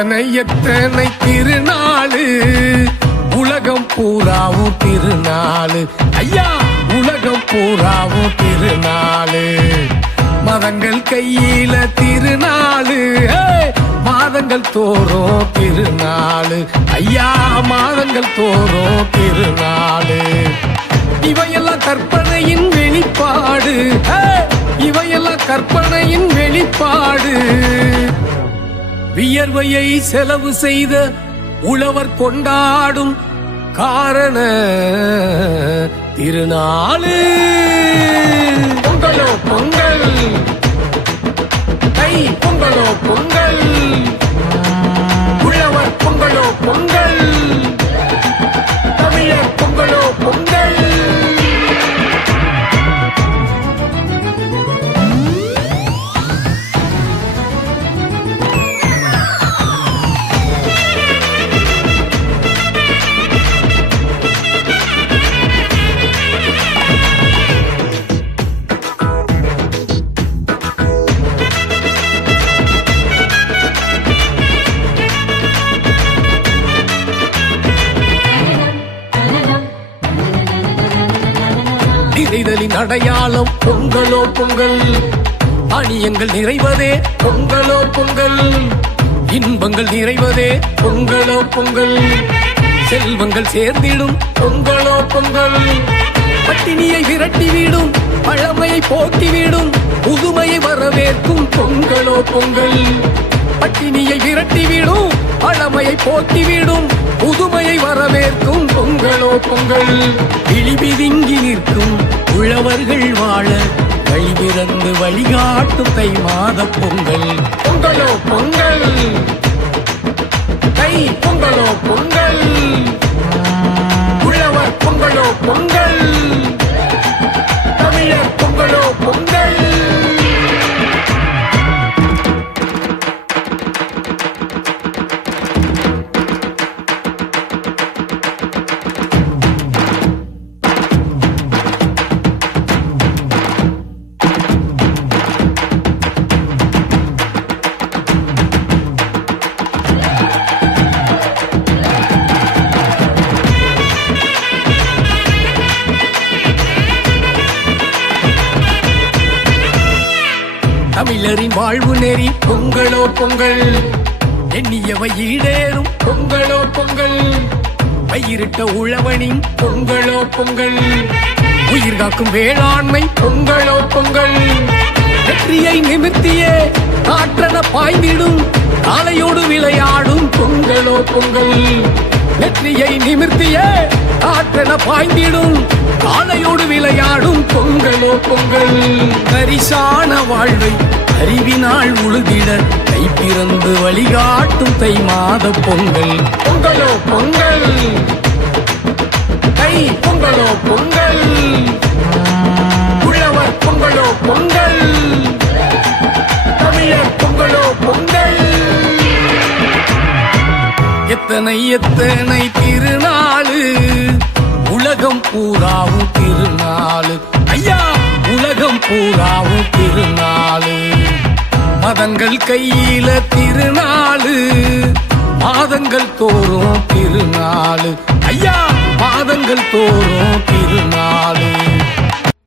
எத்தனை எத்தனை திருநாளு, உலகம் பூராவும் திருநாளு ஐயா, உலகம் பூராவும் திருநாளு. மதங்கள் கையில திருநாளு, மாதங்கள் தோறும் திருநாளு ஐயா, மாதங்கள் தோறும் திருநாளு. இவையெல்லாம் கற்பனையின் வெளிப்பாடு, இவையெல்லாம் கற்பனையின் வெளிப்பாடு. வியர்வையை செலவு செய்த உழவர் கொண்டாடும் காரண திருநாளு. பொங்கலோ பொங்கல், தை பொங்கலோ பொங்கல், உழவர் பொங்கலோ பொங்கல், தமிழர் பொங்கலோ பொங்கல். நிறைதலின் அடையாளம் பொங்கலோ பொங்கல், தானியங்கள் நிறைவதே பொங்கலோ பொங்கல், இன்பங்கள் நிறைவதே பொங்கலோ பொங்கல், செல்வங்கள் சேர்ந்திடும் பொங்கலோ பொங்கல், பட்டினியை விரட்டிவிடும் பழமையை போக்கிவிடும் புதுமையை வரவேற்கும் பொங்கலோ பொங்கல். பட்டினியை விரட்டிவிடும் பழமையை போக்கிவிடும் புதுமையை வரவேற்கும் பொங்கலோ பொங்கல். இழிபிதுங்கி நிற்கும் உழவர்கள் வாழ கைவிறந்து வழிகாட்டும் தை மாத பொங்கல். பொங்கலோ பொங்கல், தை பொங்கலோ பொங்கல், உழவர் பொங்கலோ பொங்கல், தமிழர் பொங்கலோ பொங்கல். தமிழரின் வாழ்வு நெறி பொங்கலோ பொங்கல், எண்ணியவை ஈடேறும் பொங்கலோ பொங்கல், பயிரிட்ட உழவனின் பொங்கலோ பொங்கல், உயிர் காக்கும் வேளாண்மை பொங்கலோ பொங்கல். வெற்றியை நிமிர்த்தியே காற்றன பாய்ந்திடும் காலையோடு விளையாடும் பொங்கலோ பொங்கல். வெற்றியை நிமிர்த்தியே காற்றன பாய்ந்திடும் காலையோடு விளையாடும் பொங்கலோ பொங்கல். பரிசான வாழ்வை அறிவினால் உழுதிட கை பிறந்து வழிகாட்டும் தை மாத பொங்கல். பொங்கலோ பொங்கல், தை பொங்கலோ பொங்கல், உழவர் பொங்கலோ பொங்கல், தமிழர் பொங்கலோ பொங்கல். எத்தனை எத்தனை திருநாளு, உலகம் பூராவும் திருநாளு ஐயா, உலகம் பூராவும் திருநாளு. மதங்கள் கையில திருநாளு, மாதங்கள் தோறும் திருநாளு ஐயா, மாதங்கள் தோறும் திருநாளு.